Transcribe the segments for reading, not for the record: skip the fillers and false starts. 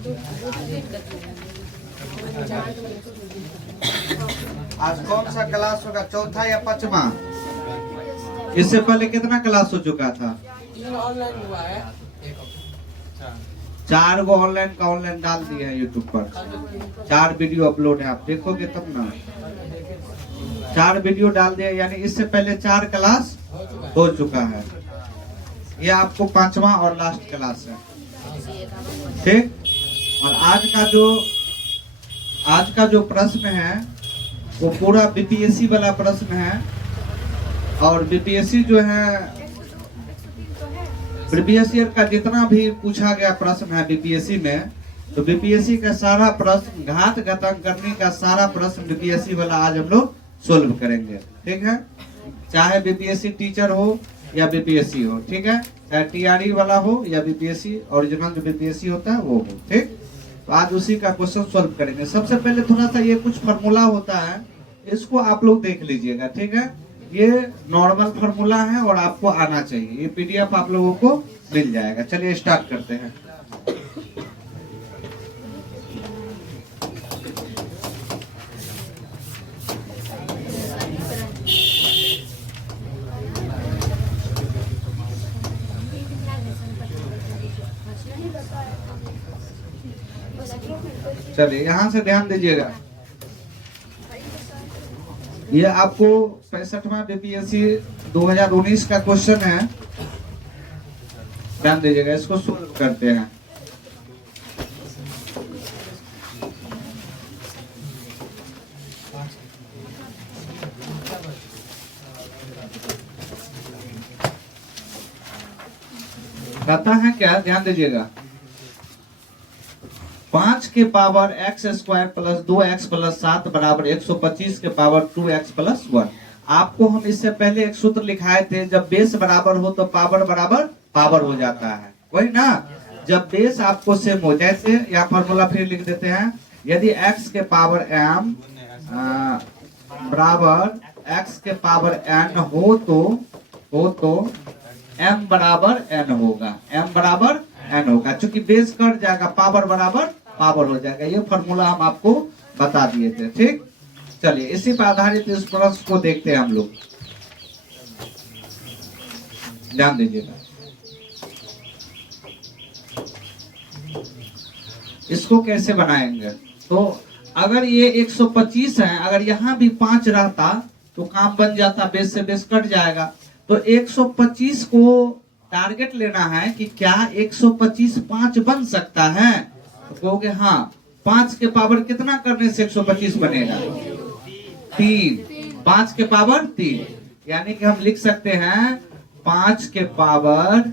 आज कौन सा क्लास होगा, चौथा या पांचवा? इससे पहले कितना क्लास हो चुका था? ऑनलाइन हुआ है। 4 गो ऑनलाइन का ऑनलाइन डाल दिए हैं यूट्यूब पर। 4 वीडियो अपलोड है, आप देखोगे तब ना। 4 वीडियो डाल दिया, यानी इससे पहले 4 क्लास हो चुका है। ये आपको 5वां और लास्ट क्लास है, ठीक। और आज का जो प्रश्न है वो पूरा बीपीएससी वाला प्रश्न है। और बीपीएससी जो है, प्रीवियस ईयर का जितना भी पूछा गया प्रश्न है बीपीएससी में, तो बीपीएससी का सारा प्रश्न, घात घातक करने का सारा प्रश्न बीपीएससी वाला आज हम लोग सोल्व करेंगे, ठीक है। चाहे बीपीएससी टीचर हो या बीपीएससी हो, ठीक है, चाहे टीआरई वाला हो या बीपीएससी ओरिजिनल जो बीपीएससी होता है वो हो, ठीक। तो आज उसी का क्वेश्चन सोल्व करेंगे। सबसे पहले थोड़ा सा ये कुछ फॉर्मूला होता है, इसको आप लोग देख लीजिएगा, ठीक है। ये नॉर्मल फार्मूला है और आपको आना चाहिए। ये पीडीएफ आप लोगों को मिल जाएगा। चलिए स्टार्ट करते हैं। चलिए यहाँ से ध्यान दीजिएगा। ये आपको 65वां बीपीएससी 2019 का क्वेश्चन है, ध्यान दीजिएगा। इसको सोल्व करते हैं। कहता है क्या, ध्यान दीजिएगा। 5 के power x square plus 2x plus 7 बराबर 125 के पावर 2x प्लस 1। आपको हम इससे पहले एक सूत्र लिखाए थे, जब बेस बराबर हो तो पावर बराबर पावर हो जाता है, वही ना। जब बेस आपको सेम हो, जैसे या फॉर्मूला फिर लिख देते हैं, यदि x के पावर m बराबर x के पावर n हो तो m बराबर n होगा, m बराबर n होगा। चूंकि बेस कट जाएगा, पावर बराबर पावर हो जाएगा। ये फॉर्मूला हम आपको बता दिए थे, ठीक। चलिए इसी पर आधारित इस प्रश्न को देखते हैं हम लोग, ध्यान दीजिएगा। इसको कैसे बनाएंगे, तो अगर ये 125 है, अगर यहाँ भी 5 रहता तो काम बन जाता, बेस से बेस कट जाएगा। तो 125 को टारगेट लेना है कि क्या 125 5 बन सकता है, तो कहोगे हाँ। 5 के पावर कितना करने से 125 बनेगा, 3। 5 के पावर 3, यानी कि हम लिख सकते हैं 5 के power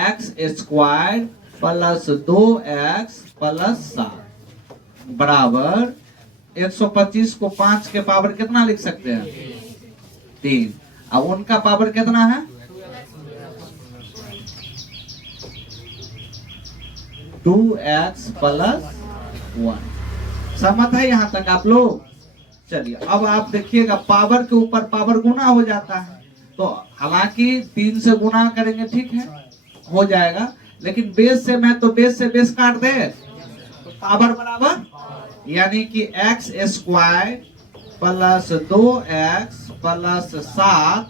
x square plus 2x plus 7 बराबर 125 को 5 के पावर कितना लिख सकते हैं, 3। अब उनका पावर कितना है, 2x प्लस 1। सहमत है यहाँ तक आप लोग? चलिए अब आप देखिएगा, पावर के ऊपर पावर गुना हो जाता है, तो हालांकि 3 से गुना करेंगे, ठीक है, हो जाएगा। लेकिन बेस से मैं तो बेस से बेस काट दे तो पावर बराबर, यानी कि x square plus 2x plus 7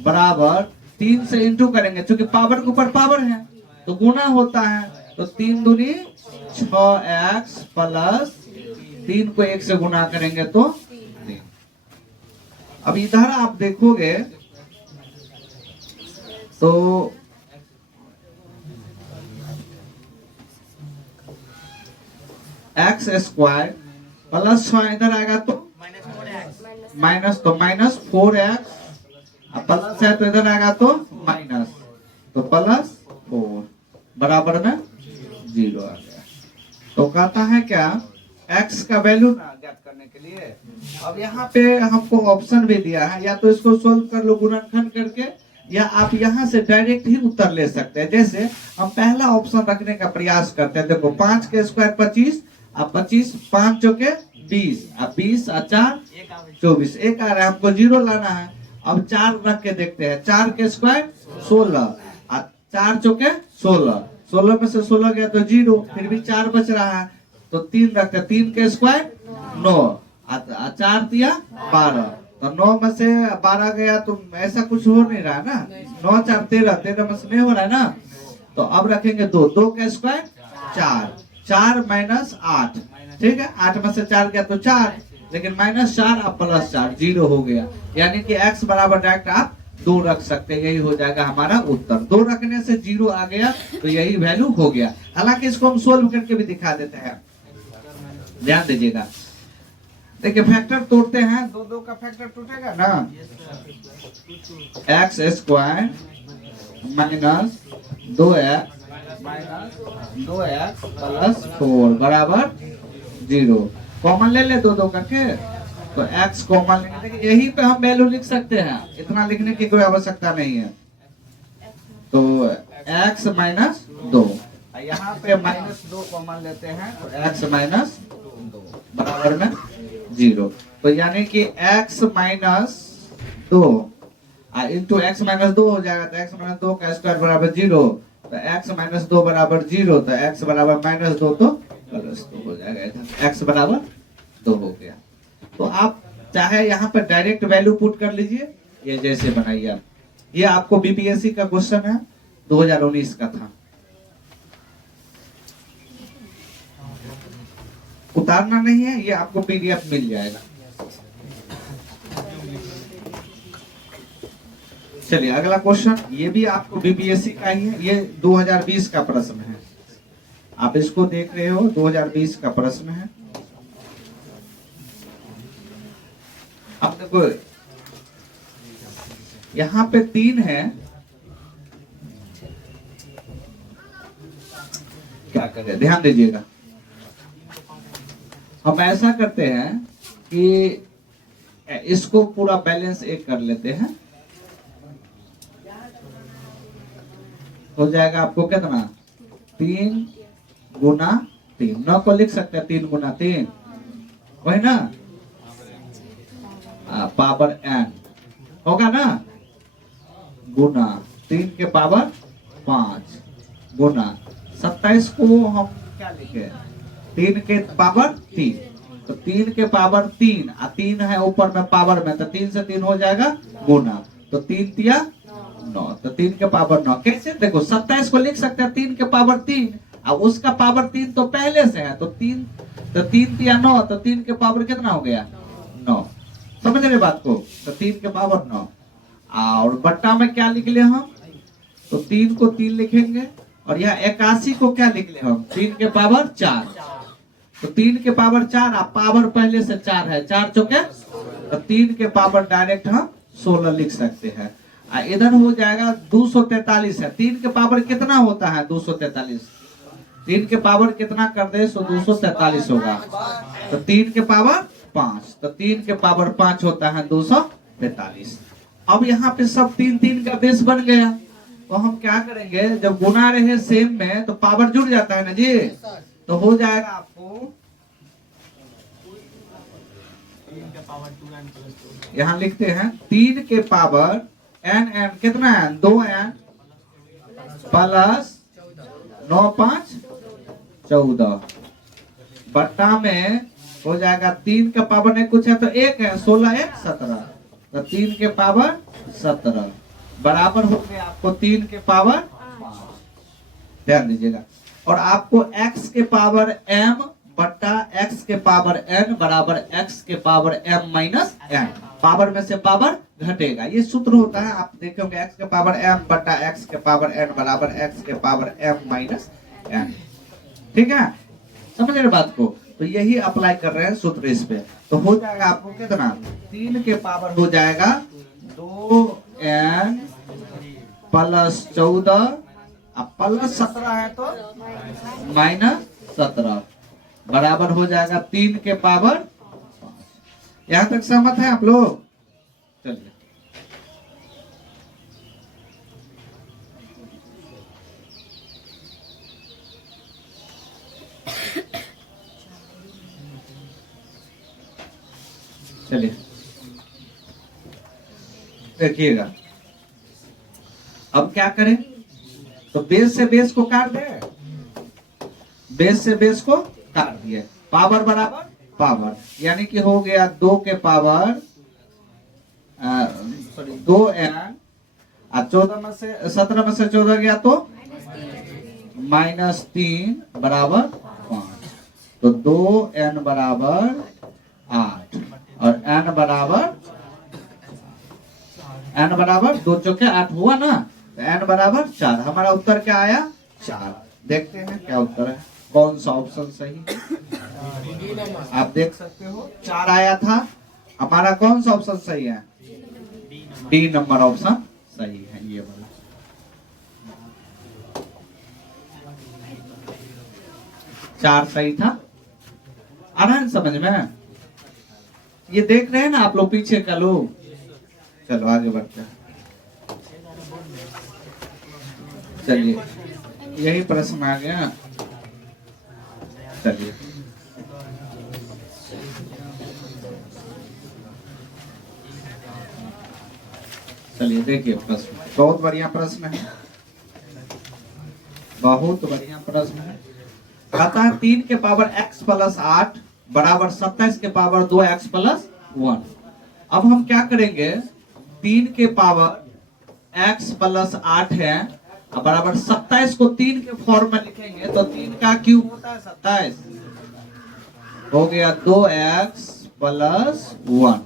बराबर 3 से इंटू करेंगे, क्योंकि पावर के ऊपर पावर है तो गुना होता है। तो 3 दूनी 6x प्लस 3 को 1 से गुना करेंगे तो 3। अब इधर आप देखोगे तो x स्क्वायर प्लस 6 इधर आएगा तो माइनस, तो माइनस 4x, प्लस है तो इधर आएगा तो माइनस, तो प्लस 4 बराबर में 0 आ गया। तो कहता है क्या, x का वैल्यू ना ज्ञात करने के लिए अब यहाँ पे हमको ऑप्शन भी दिया है, या तो इसको सोल्व कर लो गुणनखंड करके, या आप यहाँ से डायरेक्ट ही उत्तर ले सकते हैं। जैसे हम पहला ऑप्शन रखने का प्रयास करते हैं। देखो 5 के स्क्वायर 25, अब 25 5 चौके 20, अब 20 और 4 24, एक आ रहा है, हमको 0 लाना है। अब 4 रख के देखते हैं, 4 के स्क्वायर 16, 4 चौके 16, 16 में से 16 गया तो 0, फिर भी 4 बच रहा है तो 3 रखते हैं। 3 के स्क्वायर 9, 4 दिया 12, तो 9 में से 12 गया तो ऐसा कुछ हो नहीं रहा है ना। 9 4 13, 13 में से नहीं हो रहा है ना। तो अब रखेंगे 2, 2 का स्क्वायर 4, 4 माइनस 8, ठीक है। 8 में से 4 गया तो 4, लेकिन -4 अब +4, 0 हो गया। यानी कि x बराबर डायरेक्ट आप 2 रख सकते हैं, यही हो जाएगा हमारा उत्तर। 2 रखने से 0 आ गया तो यही वैल्यू हो गया। हालांकि इसको हम सोल्व करके भी दिखा देते हैं, ध्यान दीजिएगा। देखिए फैक्टर तोड़ते हैं, 2 2 का फैक्टर टूटेगा ना। x square minus 2x plus 4 बराबर 0। कॉमन ले ले 2 2 करके, तो x कॉमन लेंगे। देखिए यही पे हम वैल्यू लिख सकते हैं, इतना लिखने की कोई आवश्यकता नहीं है। तो x माइनस 2, यहाँ पे -2 कॉमन लेते हैं तो x माइनस 2 बराबर में 0। तो यानी कि x minus 2 into x minus 2 हो जाएगा। तो x माइनस 2 का स्क्वायर बराबर 0, तो x माइनस 2 बराबर 0, तो x बराबर -2 तो +2 हो जाएगा। x बराबर 2 हो गया। तो आप चाहे यहाँ पर डायरेक्ट वैल्यू पुट कर लीजिए, ये जैसे बनाइए आप। ये आपको बीपीएससी का क्वेश्चन है, 2019 का था। उतारना नहीं है, ये आपको पीडीएफ मिल जाएगा। चलिए अगला क्वेश्चन, ये भी आपको बीपीएससी का ही है, ये 2020 का प्रश्न है। आप इसको देख रहे हो, 2020 का प्रश्न है। अब देखो यहां पे 3 है, क्या करें ध्यान दीजिएगा। हम ऐसा करते हैं कि इसको पूरा बैलेंस 1 कर लेते हैं। हो जाएगा आपको कितना, 3 गुना 3, 9 को लिख सकते हैं 3 गुना 3, वही ना, पावर n होगा ना, गुना 3 के पावर 5 गुना 27 को हम क्या लिखे, 3 के पावर 3, तो 3 के पावर 3 और 3 है ऊपर में पावर में, तो 3 से 3 हो जाएगा गुना, तो 3 तिया 9, तो 3 के पावर 9। कैसे देखो 27 को लिख सकते हैं 3 के पावर 3 और उसका पावर 3 तो पहले से है, तो 3 तिया 9, तो 3 के पावर कितना हो गया 9। समझ रहे बात को, तो 3 के पावर 9 और बट्टा में क्या लिख ले हम, तो 3 को 3 लिखेंगे और यह 81 को क्या लिख ले हम, 3 के पावर 4, तो 3 के पावर 4 और पावर पहले से 4 है, 4 चौके, तो 3 के पावर डायरेक्ट हम 16 लिख सकते हैं। इधर हो जाएगा 243 है, 3 के पावर कितना होता है 243, 3 के पावर कितना कर दे तो 243 होगा, तो 3 के पावर 5, तो 3 के पावर 5 होता है 243। अब यहाँ पे सब 3 3 का बेस बन गया, तो हम क्या करेंगे, जब गुना रहे सेम में तो पावर जुड़ जाता है ना जी, तो हो जाएगा आपको यहाँ लिखते हैं 3 के पावर n कितना है 2n प्लस 9 5 14 बट्टा में हो जाएगा 3 का पावर नहीं कुछ है तो 1 है, 16 1 17, तो 3 के पावर 17 बराबर हो गया आपको 3 के पावर 5। ध्यान दीजिएगा, और आपको x के पावर m बट्टा x के पावर n बराबर x के power m minus n, power में से पावर घटेगा, ये सूत्र होता है। आप देखेंगे x के पावर m बट्टा x के पावर n बराबर x के पावर m माइनस n, ठीक है, समझ रहे बात को। तो यही अप्लाई कर रहे हैं सूत्र इस पे, तो हो जाएगा आपको कितना 3 के पावर हो जाएगा 2n प्लस 14 अब प्लस 17 है तो माइनस 17 बराबर हो जाएगा 3 के पावर 5। यहां तक सहमत है आप लोग, चलिए चलिए देखिएगा। अब क्या करें, तो बेस से बेस को काट दें, बेस से बेस को काट दिए, पावर बराबर पावर, यानी कि हो गया 2 के पावर सॉरी 2n, और 14 में से 17 में से 14 गया तो -3 बराबर 5, तो 2n बराबर 8 और n बराबर 2 चौके 8 हुआ ना, तो n बराबर 4। हमारा उत्तर क्या आया? 4। देखते हैं क्या उत्तर है, कौन सा ऑप्शन सही है। आप देख सकते हो 4 आया था, हमारा कौन सा ऑप्शन सही है? डी नंबर ऑप्शन सही है, ये वाला। चार सही था। आ रहा है समझ में? ये देख रहे हैं ना आप लोग पीछे का लोग। चलो आगे बढ़ते हैं। चलिए यही प्रश्न आ गया। चलिए चलिए देखिए प्रश्न, बहुत बढ़िया प्रश्न है, बहुत बढ़िया प्रश्न है। कहता है 3 के पावर x प्लस 8 बराबर 27 के पावर 2x प्लस 1। अब हम क्या करेंगे, 3 के पावर x प्लस 8 है बराबर 27 को 3 के फॉर्म में लिखेंगे तो 3 का क्यूब होता है 27, हो गया 2x प्लस 1।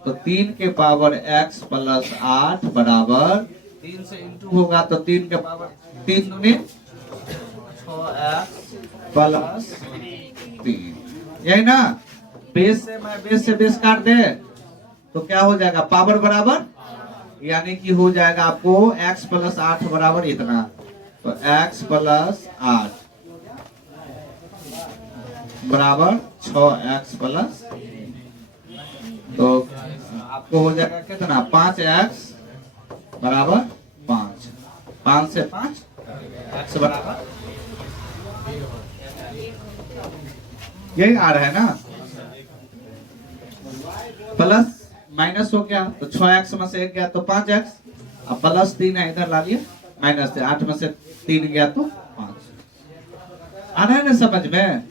तो 3 के पावर x प्लस 8 बराबर 3 से इंटू होगा तो 3 के पावर 3 दूनी 6x प्लस 3, यही ना। बेस से बेस काट दे तो क्या हो जाएगा, पावर बराबर, यानी कि हो जाएगा आपको x प्लस 8 बराबर इतना, तो x प्लस 8 बराबर 6x प्लस, तो आपको हो जाएगा कितना, 5x बराबर 5, 5 से 5 x बराबर, यही आ रहा है ना। प्लस माइनस हो गया तो 6x में से 1 गया तो 5x, अब प्लस 3 है इधर ला लिया, माइनस से 8 में से 3 गया तो 5। आ रहा है ना समझ में?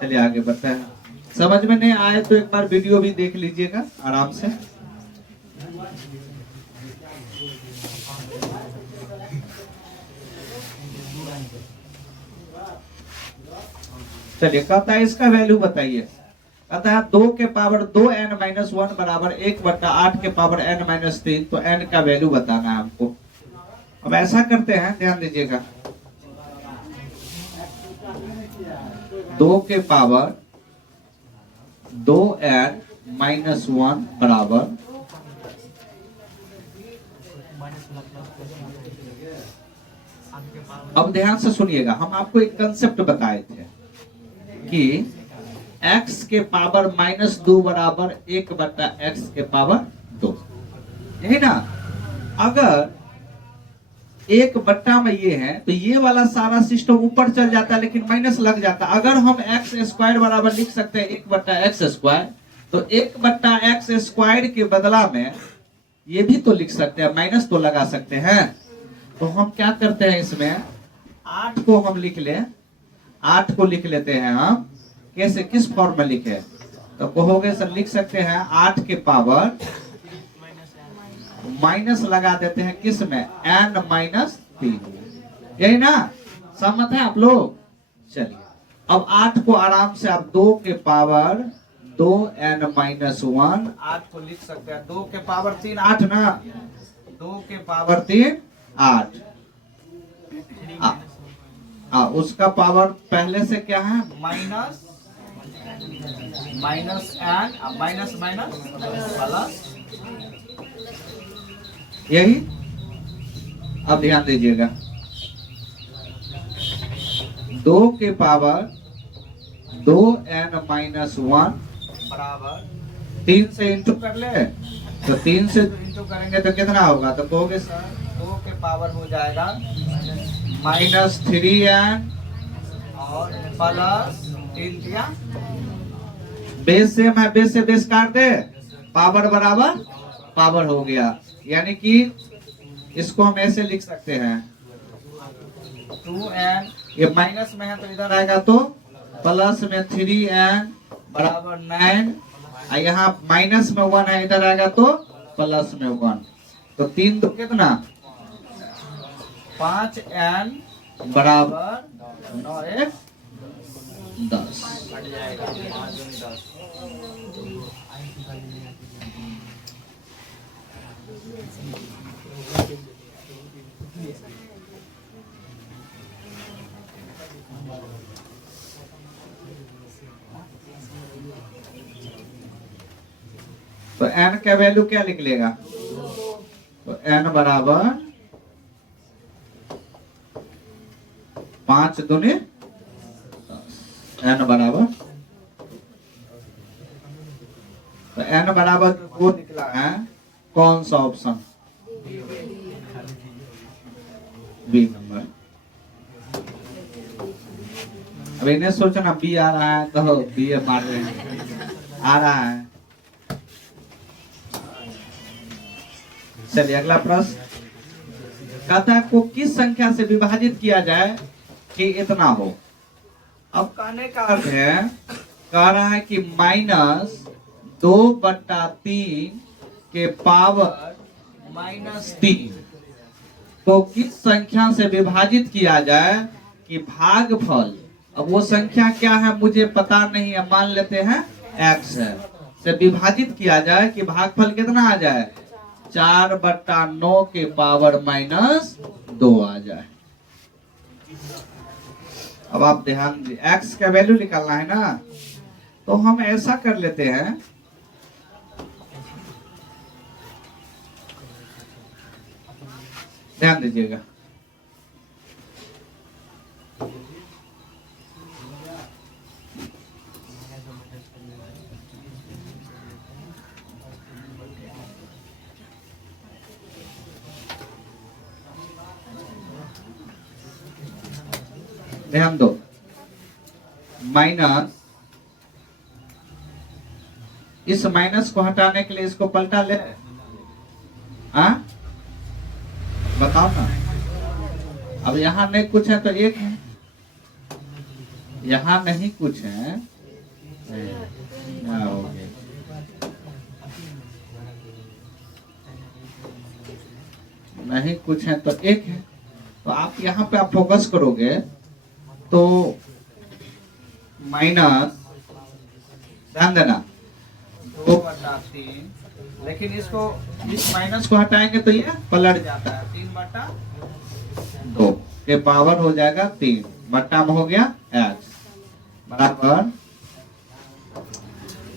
चलिए आगे बढ़ते हैं। समझ में नहीं आए तो एक बार वीडियो भी देख लीजिएगा आराम से। चलिए कहता है इसका वैल्यू बताइए। कहता है 2 के पावर 2n माइनस 1 बराबर 1/8 के पावर n माइनस 3, तो n का वैल्यू बताना है हमको। अब ऐसा करते हैं, ध्यान दीजिएगा, 2 के पावर 2n माइनस 1 बराबर, अब ध्यान से सुनिएगा, हम आपको एक कंसेप्ट बताए थे कि x के पावर -2 बराबर 1/x के पावर 2, यही ना। अगर 1 में ये है तो ये वाला सारा सिस्टम ऊपर चल जाता है लेकिन माइनस लग जाता है। अगर हम x स्क्वायर बराबर लिख सकते हैं 1/x स्क्वायर, तो 1/x स्क्वायर के बदला में ये भी तो लिख सकते हैं, माइनस तो लगा सकते हैं। तो हम क्या करते हैं, इसमें 8 को हम लिख ले, 8 को लिख लेते हैं हम, कैसे, किस फॉर्म में लिखे, तो कहोगे सर लिख सकते हैं 8 के पावर माइनस लगा देते हैं किस में, n माइनस 3, यही ना, सहमत है आप लोग। चलिए अब 8 को आराम से आप 2 के पावर 2n माइनस 1, 8 को लिख सकते हैं 2 के पावर 3 8 ना, 2 के पावर 3 8, उसका पावर पहले से क्या है, minus n, minus minus plus, यही। अब ध्यान दीजिएगा, 2 के पावर 2n माइनस 1 बराबर 3 से इंटू कर ले, तो 3 से इंटू करेंगे तो कितना होगा, तो कहोगे सर 2 के पावर हो जाएगा -3n और प्लस 3 दिया, बेस से मैं बेस से बेस काट दे, पावर बराबर पावर हो गया, यानी कि इसको हम ऐसे लिख सकते हैं 2n ये माइनस में है तो इधर आएगा तो प्लस में 3n बराबर 9, और यहाँ माइनस में 1 है, इधर आएगा तो प्लस में 1, तो 3 दो कितना 5n बराबर 9 1 10। तो n का वैल्यू क्या लिख लेगा, तो n बराबर 5 दूनी 10, n बराबर, तो n बराबर वो निकला है कौन सा ऑप्शन, बी नंबर। अब इन्हें सोचना बी आ रहा है तो बी मार रहे हैं, आ रहा है। चलिए अगला प्रश्न कहता है को किस संख्या से विभाजित किया जाए कि इतना हो। अब कहने का अर्थ है, कह रहा है कि -2/3 के पावर -3 तो किस संख्या से विभाजित किया जाए कि भागफल, अब वो संख्या क्या है मुझे पता नहीं है, मान लेते हैं x है, से विभाजित किया जाए कि भागफल कितना आ जाए 4/9 के पावर -2 आ जाए। अब आप ध्यान दीजिए, x का वैल्यू निकालना है ना, तो हम ऐसा कर लेते हैं, ध्यान दीजिएगा। ध्यान दो, माइनस, इस माइनस को हटाने के लिए इसको पलटा ले, हाँ बताओ ना। अब यहाँ नहीं कुछ है तो एक है, यहाँ नहीं कुछ है, क्या हो गया, नहीं कुछ है तो एक है, तो आप यहाँ पे आप फोकस करोगे तो माइनस, ध्यान देना 2/3, लेकिन इसको इस माइनस को हटाएंगे तो ये पलट जाता है 3/2 के पावर हो जाएगा 3 बट्टा में हो गया x बराबर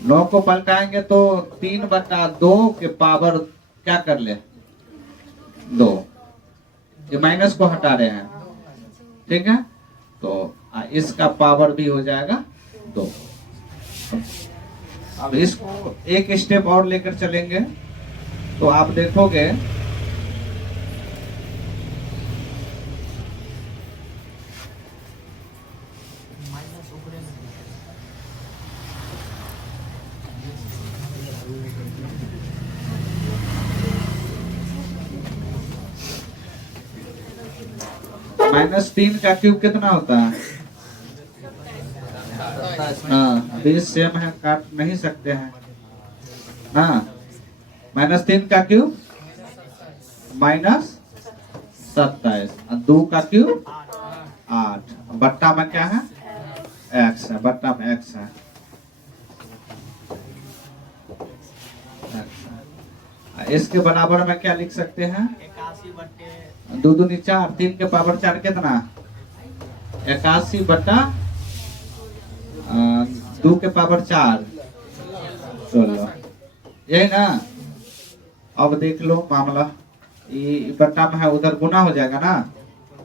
9 को पलटाएंगे तो 3/2 के पावर क्या कर ले 2, ये माइनस को हटा रहे हैं, ठीक है, तो इसका पावर भी हो जाएगा 2। अब इसको एक स्टेप और लेकर चलेंगे तो आप देखोगे -3 का क्यूब कितना होता है, हाँ 20 सेम है, काट नहीं सकते हैं, हाँ -3 का क्यूब -27, 2 का क्यूब 8, बट्टा में क्या है x है, बट्टा में x है, इसके बराबर में क्या लिख सकते हैं 2 दूनी 4, 3 के पावर 4 कितना 81/2 के पावर 4 16, यही ना। अब देख लो मामला, ये बट्टा में है उधर गुना हो जाएगा ना,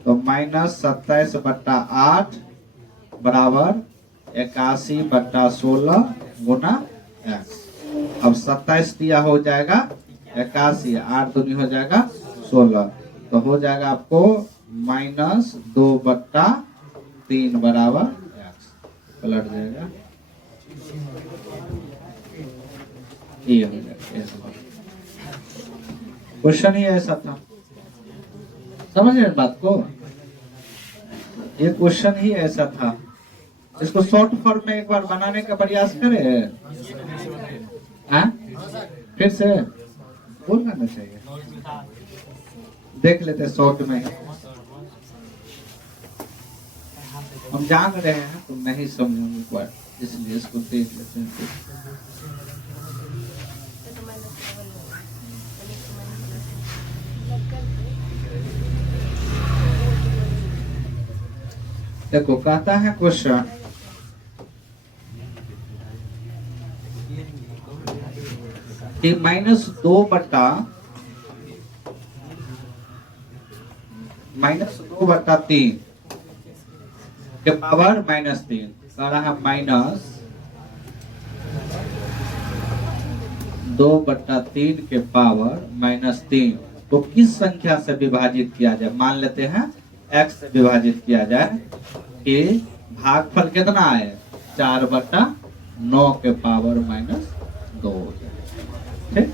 तो -27/8 बराबर 81/16 गुना x। अब 27 दिया हो जाएगा 81, 8 दूनी हो जाएगा 16, तो हो जाएगा आपको -2/3 बराबर x, पलट जाएगा, ये हो जाएगा। क्वेश्चन ही ऐसा था, समझ रहे बात को। ये क्वेश्चन ही ऐसा था। इसको शॉर्ट फॉर्म में एक बार बनाने का प्रयास करें। हाँ फिर से बोलना नहीं चाहिए, देख लेते शॉर्ट में। हम जान रहे हैं तुम नहीं समझोगे एक बार, इसलिए इसको देख लेते हैं। देखो कहता है क्वेश्चन कि -2/3 के पावर -3 कह रहा है -2/3 के पावर -3 को किस संख्या से विभाजित किया जाए। मान लेते हैं x से विभाजित किया जाए कि भागफल कितना है 4/9 के पावर -2 हो जाए। ठीक,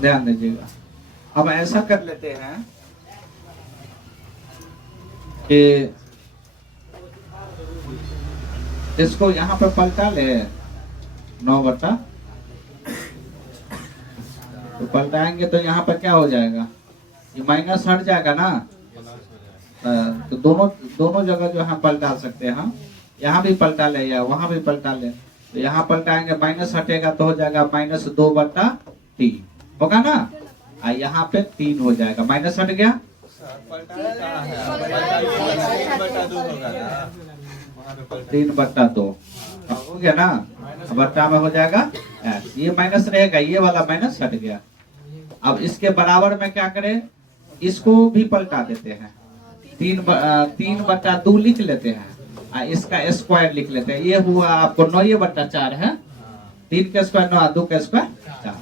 ध्यान दीजिएगा। अब ऐसा कर लेते हैं कि इसको यहाँ पे पलटा ले 9/, तो पलटाएंगे तो यहाँ पर क्या हो जाएगा, ये माइनस हट जाएगा ना। तो दोनों जगह जो है पलटा सकते हैं हम, यहाँ भी पलटा ले या वहां भी पलटा ले। तो यहाँ पलटाएंगे माइनस हटेगा तो हो जाएगा -2/3 होगा ना। यहाँ पे 3 हो जाएगा, माइनस हट गया 3/2 हो गया ना। बट्टा में हो जाएगा x, ये माइनस रहेगा, ये वाला माइनस हट गया। अब इसके बराबर में क्या करें, इसको भी पलटा देते हैं, 3/2 लिख लेते हैं, इसका स्क्वायर लिख लेते हैं। ये हुआ आपको 9/4 है, 3 का स्क्वायर 9, 2 का स्क्वायर 4।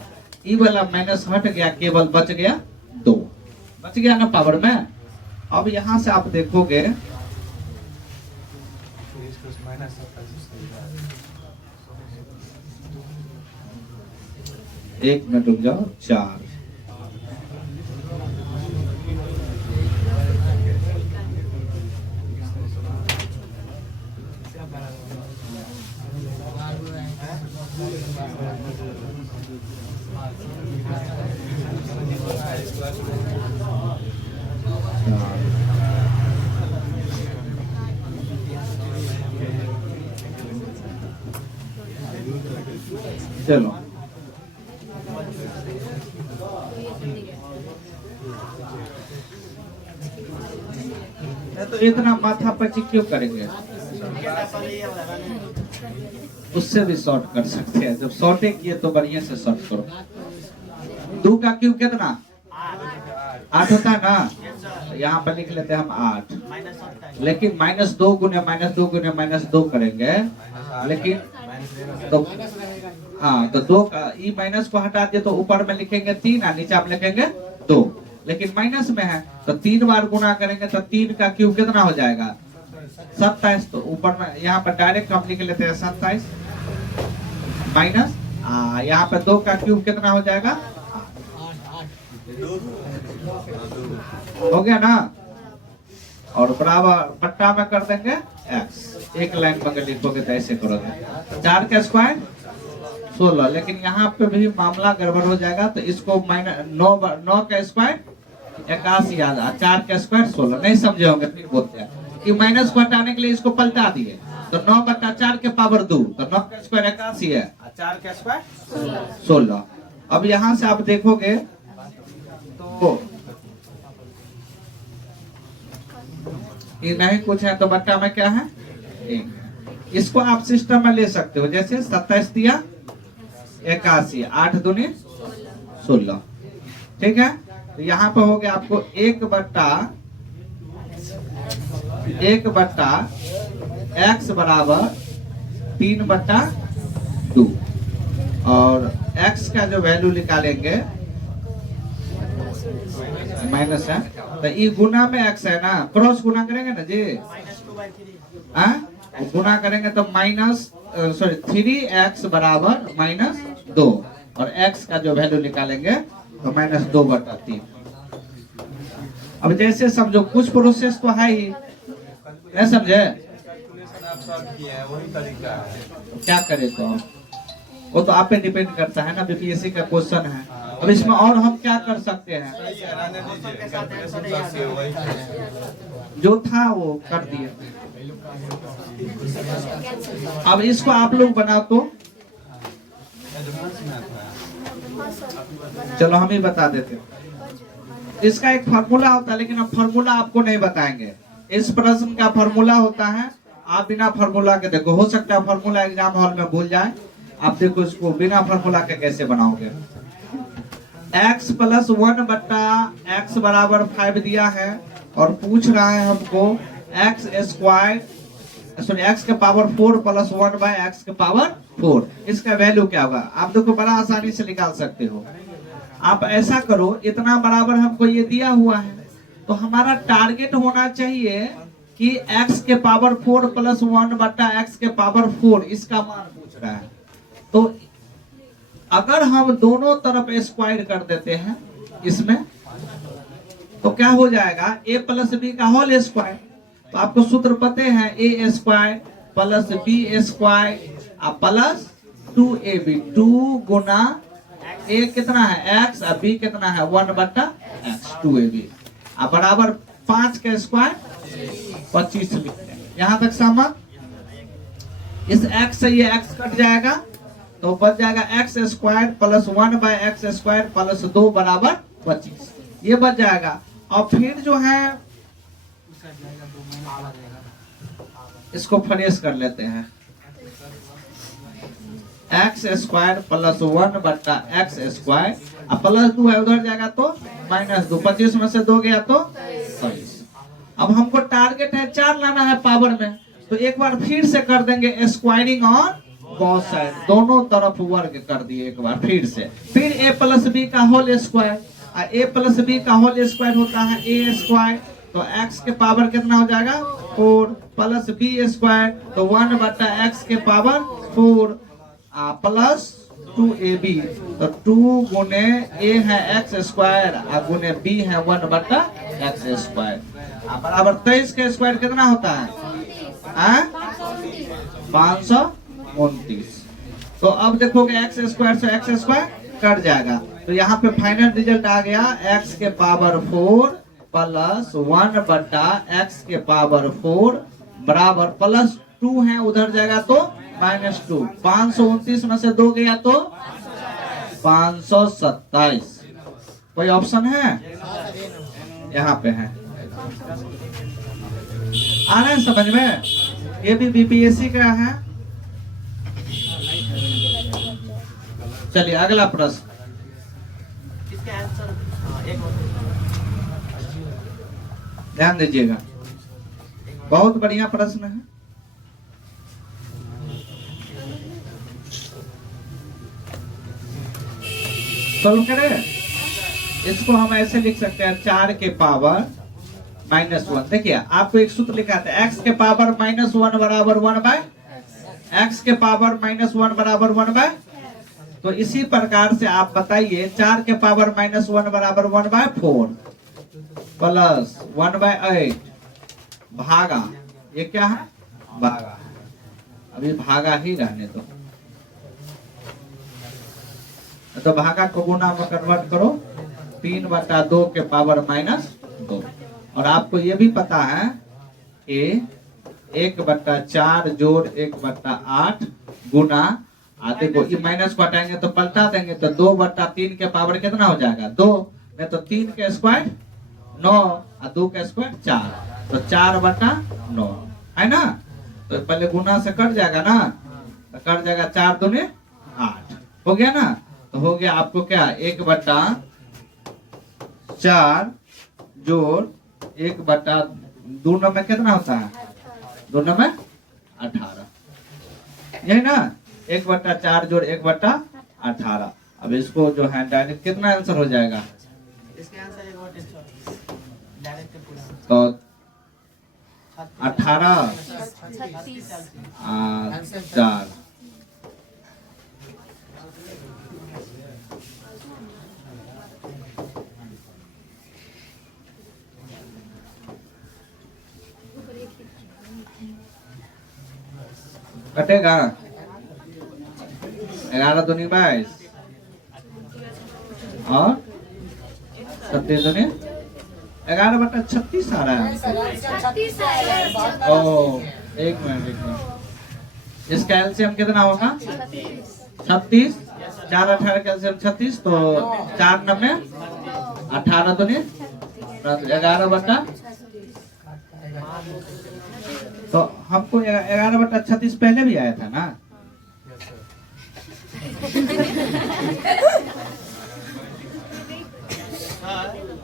ये वाला माइनस हट गया, केवल बच गया 2, बच गया ना पावर में। अब यहाँ से आप देखोगे 1 मिनट रुक जाओ, 4 चलो। तो इतना माथा पची क्यों करेंगे, उससे भी शॉर्ट कर सकते हैं। जब शॉर्टे किए तो बढ़िया से शॉर्ट करो। 2 का क्यूब कितना 8 होता है ना, तो यहाँ पर लिख लेते हैं हम 8, लेकिन -2 गुने -2 गुने -2 करेंगे, लेकिन तो हाँ तो 2 का ई माइनस को हटा दिए तो ऊपर में लिखेंगे 3 और नीचे में लिखेंगे 2, लेकिन माइनस में है तो 3 बार गुना करेंगे तो 3 का क्यूब कितना हो जाएगा 27। तो ऊपर में यहाँ पर डायरेक्ट हम लिख लेते हैं 27 माइनस यहाँ पे 2 का क्यूब कितना हो जाएगा 8 हो गया ना। और बराबर पट्टा में कर देंगे x, एक लाइन में अगर लिखोगे तो ऐसे करोगे 4 का स्क्वायर 16, लेकिन यहाँ पे भी मामला गड़बड़ हो जाएगा। तो इसको -9 का स्क्वायर 81 याद, 4 का स्क्वायर 16, नहीं समझे होंगे फिर बोलते हैं कि माइनस को हटाने के लिए इसको पलटा दिए। तो 9/4 के पावर 2, तो 9 का स्क्वायर 81 है, 4 का स्क्वायर 16। अब यहाँ से आप देखोगे तो ये नहीं कुछ है तो बट्टा में क्या है 1। इसको आप सिस्टम में ले सकते हो, जैसे 27 दिया 81, 8 दूनी 16, ठीक है। तो यहाँ पे हो गया आपको 1/x बराबर 3/2, और x का जो वैल्यू निकालेंगे माइनस है, तो ये गुना में x है ना, क्रॉस गुना करेंगे ना जी, गुना करेंगे तो -3x बराबर -2, और x का जो वैल्यू निकालेंगे तो -2/3। अब जैसे समझो कुछ प्रोसेस तो है ही, नहीं समझे? कैलकुलेशन आप सॉल्व किए हैं वही तरीका है। क्या करे तो हम? वो तो आप पे डिपेंड करता है ना, बीपीएससी का क्वेश्चन है। अब इसमें और हम क्या कर सकते हैं? सही है, रहने दीजिए, कैलकुलेशन सॉल्व किए वही। जो था वो कर दिए। अब इसको आप लोग बनाओ तो, चलो हम ही बता देते हैं। इसका एक फार्मूला होता है, लेकिन अब फार्मूला आपको नहीं बताएंगे। इस प्रश्न का फार्मूला होता है, आप बिना फार्मूला के देखो, हो सकता है फार्मूला एग्जाम हॉल में भूल जाए, आप देखो इसको बिना फार्मूला के कैसे बनाओगे। x प्लस 1 बट्टा x बराबर 5 दिया है और पूछ रहा है हमको x स्क्वायर सॉरी x के पावर 4 प्लस 1 बाय x के पावर 4, इसका वैल्यू क्या होगा? आप देखो बड़ा आसानी से निकाल सकते हो। आप ऐसा करो, इतना बराबर हमको ये दिया हुआ है, तो हमारा टारगेट होना चाहिए कि x के पावर 4 प्लस 1 बट्टा x के पावर 4, इसका मान पूछ रहा है। तो अगर हम दोनों तरफ स्क्वायर कर देते हैं इसमें, तो क्या हो जाएगा? a प्लस बी का होल स्क्वायर। तो आपको सूत्र पते हैं, a square plus B square plus 2ab, 2 गुना a कितना है x और b कितना है 1 बट्टा x, 2ab बराबर 5 का स्क्वायर 25 लिखते हैं। यहाँ तक सहमत? इस x से ये x कट जाएगा तो बच जाएगा x square plus 1 by x square plus 2 बराबर 25, ये बच जाएगा। और फिर जो है इसको फ्रेश कर लेते हैं, x स्क्वायर प्लस 1 बट्टा x स्क्वायर प्लस 2 है, उधर जाएगा तो माइनस 2, 25 में से 2 गया तो 23। अब हमको टारगेट है 4 लाना है पावर में, तो एक बार फिर से कर देंगे स्क्वायरिंग ऑन बोथ साइड, दोनों तरफ वर्ग कर दिए एक बार फिर से। फिर a प्लस बी का whole square, a plus B का होल स्क्वायर होता है a स्क्वायर, तो x के पावर कितना हो जाएगा 4 प्लस बी स्क्वायर, तो 1 बट्टा x के पावर 4 प्लस 2ab, तो 2 गुने a है x स्क्वायर गुने b है 1 बट्टा x स्क्वायर बराबर 23 का स्क्वायर कितना होता है 529। तो अब देखोगे x स्क्वायर से x स्क्वायर कट जाएगा, तो यहाँ पे फाइनल रिजल्ट आ गया x के पावर 4 प्लस 1 बट्टा x के पावर 4 बराबर प्लस 2 है, उधर जाएगा तो माइनस 2, 529 में से 2 गया तो 527। कोई ऑप्शन है? यहाँ पे है। आ रहा है समझ में? ये भी बीपीएससी का है। चलिए अगला प्रश्न, ध्यान दीजिएगा, बहुत बढ़िया प्रश्न है। सॉल्व करें इसको, हम ऐसे लिख सकते हैं 4 के पावर -1। देखिए आपको एक सूत्र लिखा था, x के पावर -1 बराबर 1 बाय x के पावर -1 बराबर 1 बाय, तो इसी प्रकार से आप बताइए 4 के पावर -1 बराबर 1 बाय 4 प्लस 1 बाय 8 भागा, ये क्या है भागा, अभी भागा ही रहने दो, तो भागा को गुना में कन्वर्ट करो, 3 बटा 2 के पावर -2। और आपको ये भी पता है कि 1 बटा 4 जोड़ 1 बटा 8 गुना, देखो ये माइनस को हटाएंगे तो पलटा देंगे, तो 2 बटा 3 के पावर कितना हो जाएगा 2, नहीं तो 3 के स्क्वायर 9 और 2 के स्क्वायर 4, तो 4 बटा 9 है ना। तो पहले गुना से कट जाएगा ना, तो कट जाएगा 4 दूनी 8 हो गया ना। तो हो गया आपको क्या 1 बटा 4 जोड़ 1 बटा 2 में कितना होता है 2 में 18, यही ना। 1 बटा 4 जोड़ 1 बटा 18। अब इसको जो है डायरेक्ट कितना आंसर हो जाएगा, तो 18 4 36 कटेगा 11 दूनी 22 और 37 दूनी 11/36 आ रहा है। ओ एक मिनट इसका एलसीएम कितना होगा 36 4 18 का एलसीएम 36 तो 4 9 18 दूनी 11 तो हमको 11/36 पहले भी आया था ना।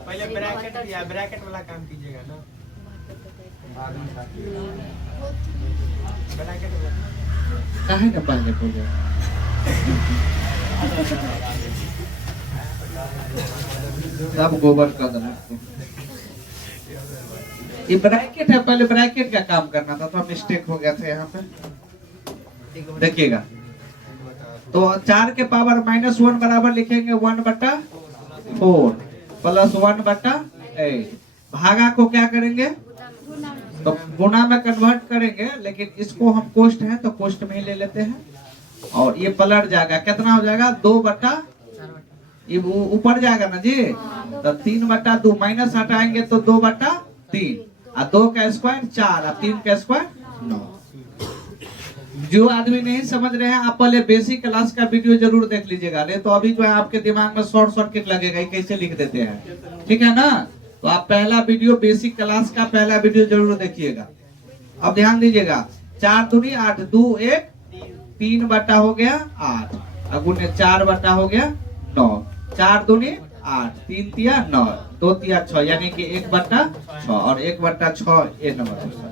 पहले ब्रैकेट दिया, ब्रैकेट वाला काम कीजिएगा ना। ब्रैकेट वाला काहे ना पहले बोले सब गोबर का दम ये ब्रैकेट है, पहले ब्रैकेट का काम करना था, तो मिस्टेक हो गया था यहाँ पे। देखिएगा तो 4 के पावर -1 बराबर लिखेंगे 1/4 प्लस 1/8। भागा को क्या करेंगे तो गुना में कन्वर्ट करेंगे, लेकिन इसको हम कोष्ट है तो कोष्ट में ही ले लेते हैं और ये पलट जाएगा, कितना हो जाएगा 2/, ये ऊपर जाएगा ना जी, तो 3/2 माइनस हटाएंगे तो 2/3 और 2 का स्क्वायर 4 और 3 का स्क्वायर 9। जो आदमी नहीं समझ रहे हैं आप पहले बेसिक क्लास का वीडियो जरूर देख लीजिएगा, नहीं तो अभी जो है आपके दिमाग में शॉर्ट सर्किट लगेगा कैसे लिख देते हैं, ठीक है ना। तो आप पहला वीडियो बेसिक क्लास का पहला वीडियो जरूर देखिएगा। अब ध्यान दीजिएगा 4 दूनी 8 2 1 3/, हो गया 8 और गुने 4/, हो गया 9। 4 दूनी 8 3 तिया 9 2 तिया 6 यानी कि 1/6 और 1/6 ये नंबर।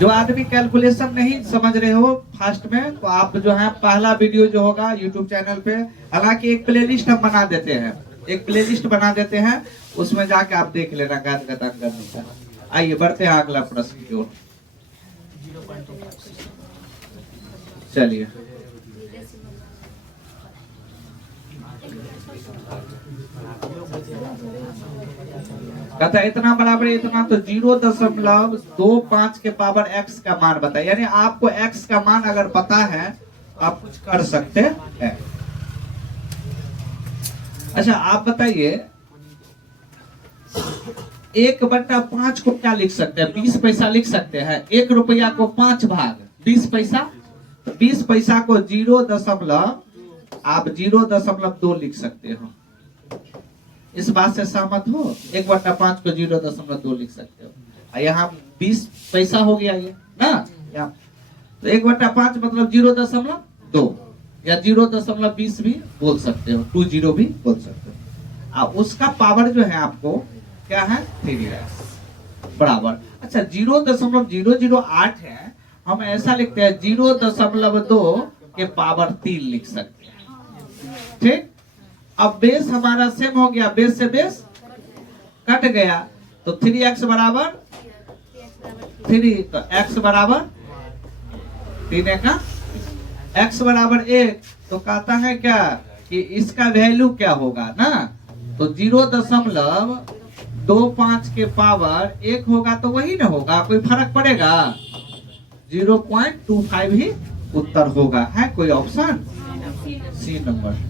जो आदमी कैलकुलेशन नहीं समझ रहे हो फास्ट में, तो आप जो है पहला वीडियो जो होगा यूट्यूब चैनल पे, हालांकि एक प्लेलिस्ट हम बना देते हैं, एक प्लेलिस्ट बना देते हैं, उसमें जाके आप देख लेना ज्ञान का दान करने का। आइए बढ़ते हैं अगला प्रश्न की ओर। चलिए कहता है इतना बराबर इतना, तो 0.25 के पावर x का मान बताए, यानी आपको x का मान अगर पता है आप कुछ कर सकते हैं। अच्छा आप बताइए 1/5 को क्या लिख सकते हैं, 20 पैसा लिख सकते हैं। 1 रुपया को 5 भाग 20 पैसा, तो 20 पैसा को 0.2 लिख सकते हो। इस बात से सहमत हो? 1/5 को 0.2 लिख सकते हो। यहाँ 20 पैसा हो गया ये ना, यहाँ तो 1/5 मतलब 0.2 या 0.20 भी बोल सकते हो, 20 भी बोल सकते हो। उसका पावर जो है आपको क्या है 3x बराबर। अच्छा 0.008 है, हम ऐसा लिखते हैं 0.2 के पावर 3 लिख सकते हैं, ठीक। अब बेस हमारा सेम हो गया, बेस से बेस कट गया, तो 3x बराबर 3, तो x बराबर 3 का x बराबर 1, तो कहता है क्या कि इसका वैल्यू क्या होगा ना, तो 0.25 के पावर 1 होगा तो वही ना होगा, कोई फर्क पड़ेगा? 0.25 ही उत्तर होगा। है कोई ऑप्शन? सी नंबर।